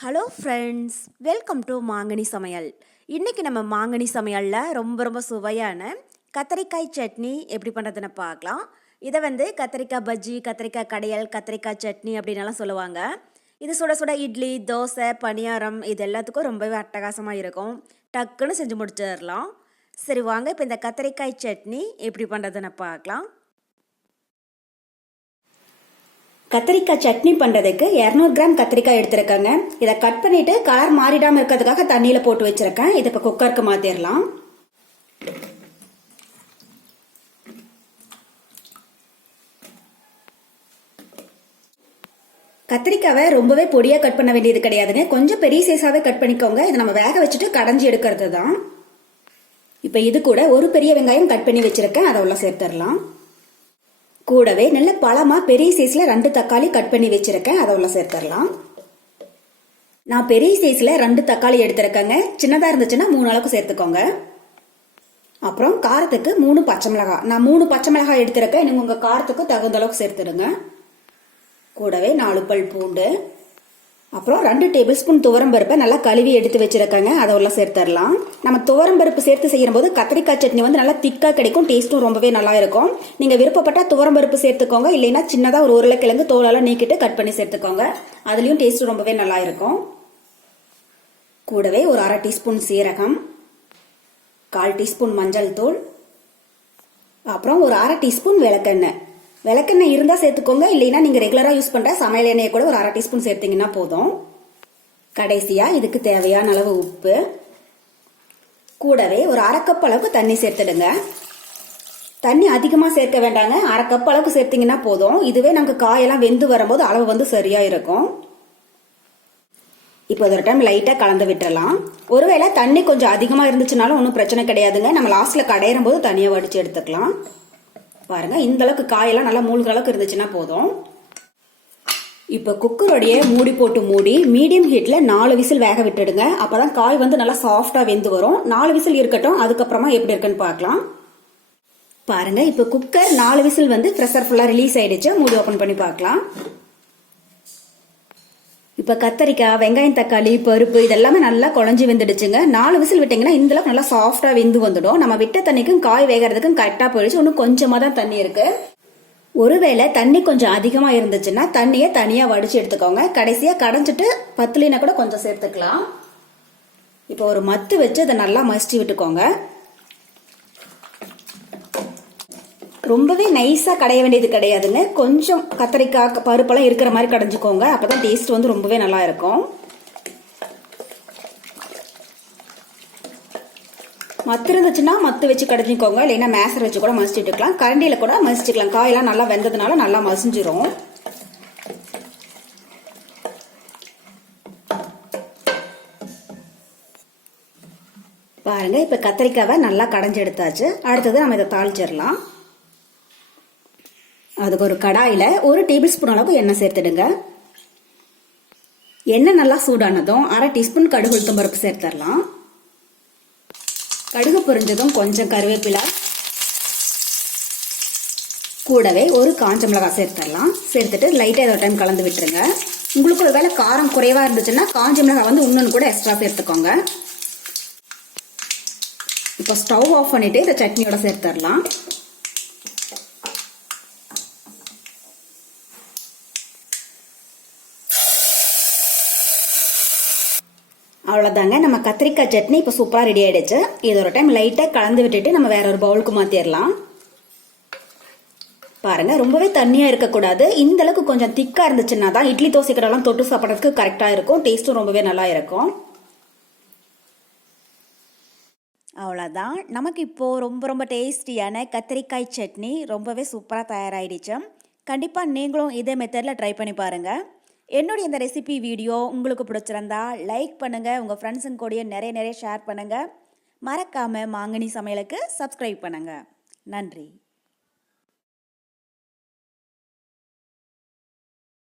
Hello friends, welcome to மாங்கனி சமையல். இன்றைக்கி நம்ம மாங்கனி சமையலில் ரொம்ப சுவையான கத்திரிக்காய் சட்னி எப்படி பண்ணுறதுன்னு பார்க்கலாம். இதை கத்திரிக்காய் பஜ்ஜி, கத்திரிக்காய் கடையல், கத்திரிக்காய் சட்னி அப்படின்னலாம் சொல்லுவாங்க. இது சுட சுட இட்லி, தோசை, பணியாரம் இது எல்லாத்துக்கும் ரொம்பவே அட்டகாசமாக இருக்கும். டக்குன்னு செஞ்சு முடிச்சிடலாம். சரி வாங்க, இப்போ இந்த கத்திரிக்காய் சட்னி எப்படி பண்ணுறதுன்னு பார்க்கலாம். கத்திரிக்காய் சட்னி பண்ணுறதுக்கு 200 கிராம் கத்திரிக்காய் எடுத்துருக்கேங்க. இதை கட் பண்ணிவிட்டு கலர் மாறிடாமல் இருக்கிறதுக்காக தண்ணியில் போட்டு வச்சுருக்கேன். இதை இப்போ குக்கருக்கு மாற்றிடலாம். கத்திரிக்காவை ரொம்பவே பொடியாக கட் பண்ண வேண்டியது கிடையாதுங்க. கொஞ்சம் பெரிய சைஸாகவே கட் பண்ணிக்கோங்க. இதை நம்ம வேக வச்சுட்டு கடைஞ்சி எடுக்கிறது தான். இப்போ இது கூட ஒரு பெரிய வெங்காயம் கட் பண்ணி வச்சுருக்கேன். அதை உள்ள சேர்த்துடலாம். கூடவே நல்ல பழமா பெரிய சைஸ்ல 2 தக்காளி கட் பண்ணி வச்சிருக்கேன். அதை உள்ள சேர்த்துடலாம். நான் பெரிய சைஸ்ல 2 தக்காளி எடுத்திருக்கேங்க. சின்னதா இருந்துச்சுன்னா 3 அளவுக்கு சேர்த்துக்கோங்க. அப்புறம் காரத்துக்கு 3 பச்சை மிளகாய். நான் 3 பச்சை மிளகாய் எடுத்திருக்கேன். நீங்க உங்க காரத்துக்கு தகுந்த அளவுக்கு சேர்த்துடுங்க. கூடவே 4 பல் பூண்டு, அப்புறம் 2 டேபிள் ஸ்பூன் துவரம்பருப்பை நல்லா கழுவி எடுத்து வச்சிருக்கேங்க. அதை உள்ள சேர்த்துடலாம். நம்ம துவரம்பருப்பு சேர்த்து செய்யும் போது கத்திரிக்காய் சட்னி நல்லா திக்கா கிடைக்கும். டேஸ்ட்டும் ரொம்பவே நல்லா இருக்கும். நீங்க விருப்பப்பட்டா துவரம்பருப்பு சேர்த்துக்கோங்க. இல்லைன்னா சின்னதா ஒரு உருளைக்கிழங்கு தோலெல்லாம் நீக்கிட்டு கட் பண்ணி சேர்த்துக்கோங்க. அதுலயும் டேஸ்ட் ரொம்பவே நல்லா இருக்கும். கூடவே ஒரு 1/2 டீஸ்பூன் சீரகம், 1/4 டீஸ்பூன் மஞ்சள் தூள், அப்புறம் ஒரு 1/2 டீஸ்பூன் விளக்கெண்ணெய். விளக்கெண்ணெய் இருந்தால் சேர்த்துக்கோங்க. இல்லைன்னா நீங்கள் ரெகுலராக யூஸ் பண்ணுற சமையல் எண்ணெயை கூட ஒரு 1/2 டீஸ்பூன் சேர்த்திங்கன்னா போதும். கடைசியாக இதுக்கு தேவையான அளவு உப்பு, கூடவே ஒரு 1/2 கப் அளவுக்கு தண்ணி சேர்த்துடுங்க. தண்ணி அதிகமாக சேர்க்க வேண்டாங்க. 1/2 கப் அளவுக்கு சேர்த்திங்கன்னா போதும். இதுவே நமக்கு காயெல்லாம் வெந்து வரும்போது அளவு சரியாக இருக்கும். இப்போ ஒரு டைம் லைட்டாக கலந்து விட்டுறலாம். ஒருவேளை தண்ணி கொஞ்சம் அதிகமாக இருந்துச்சுனாலும் ஒன்றும் பிரச்சனை கிடையாதுங்க. நம்ம லாஸ்ட்டில் கடையிறும் போது தண்ணியை வடித்து எடுத்துக்கலாம். பாருங்க, இந்த அளவுக்கு காயெல்லாம் நல்லா மூழ்கிற அளவுக்கு இருந்துச்சுன்னா போதும். இப்போ குக்கருடைய மூடி போட்டு மூடி மீடியம் ஹீட்ல 4 விசில் வேக விட்டுடுங்க. அப்பதான் காய் நல்லா சாஃப்டா வெந்து வரும். 4 விசில் இருக்கட்டும். அதுக்கப்புறமா எப்படி இருக்குன்னு பார்க்கலாம். பாருங்க, இப்போ குக்கர் 4 விசில் ப்ரெஷர் ஃபுல்லா ரிலீஸ் ஆயிடுச்சு. மூடி ஓபன் பண்ணி பார்க்கலாம். இப்போ கத்தரிக்காய், வெங்காயம், தக்காளி, பருப்பு இதெல்லாமே நல்லா குழஞ்சி வெந்துடுச்சுங்க. 4 விசில் விட்டீங்கன்னா இந்த அளவுக்கு நல்லா சாஃப்டா வெந்து வந்துடும். நம்ம விட்ட தண்ணிக்கும் காய் வேகிறதுக்கும் கரெக்டா போயிடுச்சு. இன்னும் கொஞ்சமா தான் தண்ணி இருக்கு. ஒருவேளை தண்ணி கொஞ்சம் அதிகமா இருந்துச்சுன்னா தண்ணியை தனியா வடிச்சு எடுத்துக்கோங்க. கடைசியா கடைஞ்சிட்டு பத்துலினா கூட கொஞ்சம் சேர்த்துக்கலாம். இப்போ ஒரு மத்து வச்சு அதை நல்லா மசிச்சு விட்டுக்கோங்க. ரொம்பவே நைஸா கடைய வேண்டியது கிடையாதுங்க. கொஞ்சம் கத்திரிக்காய் பருப்பெல்லாம் இருக்கிற மாதிரி கடைஞ்சுக்கோங்க. அப்பதான் டேஸ்ட் ரொம்பவே நல்லா இருக்கும். மத்து இருந்துச்சுன்னா மத்து வச்சு கடைஞ்சிக்கோங்க. இல்லைன்னா மேசர் வச்சு கூட மசிச்சுட்டுக்கலாம். கரண்டியில கூட மசிச்சுக்கலாம். காயெல்லாம் நல்லா வெந்ததுனால நல்லா மசிஞ்சிரும். பாருங்க, இப்ப கத்திரிக்காவை நல்லா கடைஞ்சு எடுத்தாச்சு. அடுத்தது நம்ம இதை தாளிச்சிடலாம். அதுக்கு ஒரு கடாயில 1 டேபிள் ஸ்பூன் அளவுக்கு எண்ணெய் சேர்த்துடுங்க. எண்ணெய் நல்லா சூடானதும் 1/2 டீஸ்பூன் கடுகு உளுத்தம் பருப்பு சேர்த்துடலாம். கடுகு பொரிஞ்சதும் கொஞ்சம் கருவேப்பிலை, கூடவே ஒரு காஞ்ச மிளகாய் சேர்த்துடலாம். சேர்த்துட்டு லைட்டா ஒரு டைம் கலந்து விட்டுருங்க. உங்களுக்கு ஒரு வேளை காரம் குறைவா இருந்துச்சுன்னா காஞ்ச மிளகாய் இன்னொன்னு கூட எக்ஸ்ட்ரா சேர்த்துக்கோங்க. இப்போ ஸ்டவ் ஆஃப் பண்ணிட்டு இந்த சட்னியோட சேர்த்துடலாம். அவ்வளோதாங்க, நம்ம கத்திரிக்காய் சட்னி இப்போ சூப்பராக ரெடி ஆயிடுச்சு. இது ஒரு டைம் லைட்டாக கலந்து விட்டுட்டு நம்ம வேற ஒரு பவுலுக்கு மாற்றிடலாம். பாருங்க, ரொம்பவே தண்ணியாக இருக்கக்கூடாது. இந்த அளவுக்கு கொஞ்சம் திக்காக இருந்துச்சுன்னா தான் இட்லி, தோசை கடைலாம் தொட்டு சாப்பிட்றதுக்கு கரெக்டாக இருக்கும். டேஸ்ட்டும் ரொம்பவே நல்லா இருக்கும். அவ்வளோதான், நமக்கு இப்போது ரொம்ப டேஸ்டியான கத்திரிக்காய் சட்னி ரொம்பவே சூப்பராக தயாராகிடுச்சு. கண்டிப்பாக நீங்களும் இதே மெத்தடில் ட்ரை பண்ணி பாருங்கள். என்னுடைய இந்த ரெசிபி வீடியோ உங்களுக்கு பிடிச்சிருந்தா லைக் பண்ணுங்கள். உங்கள் ஃப்ரெண்ட்ஸுங்க கூடயே நிறைய ஷேர் பண்ணுங்கள். மறக்காமல் மாங்கனி சமையலுக்கு சப்ஸ்கிரைப் பண்ணுங்கள். நன்றி.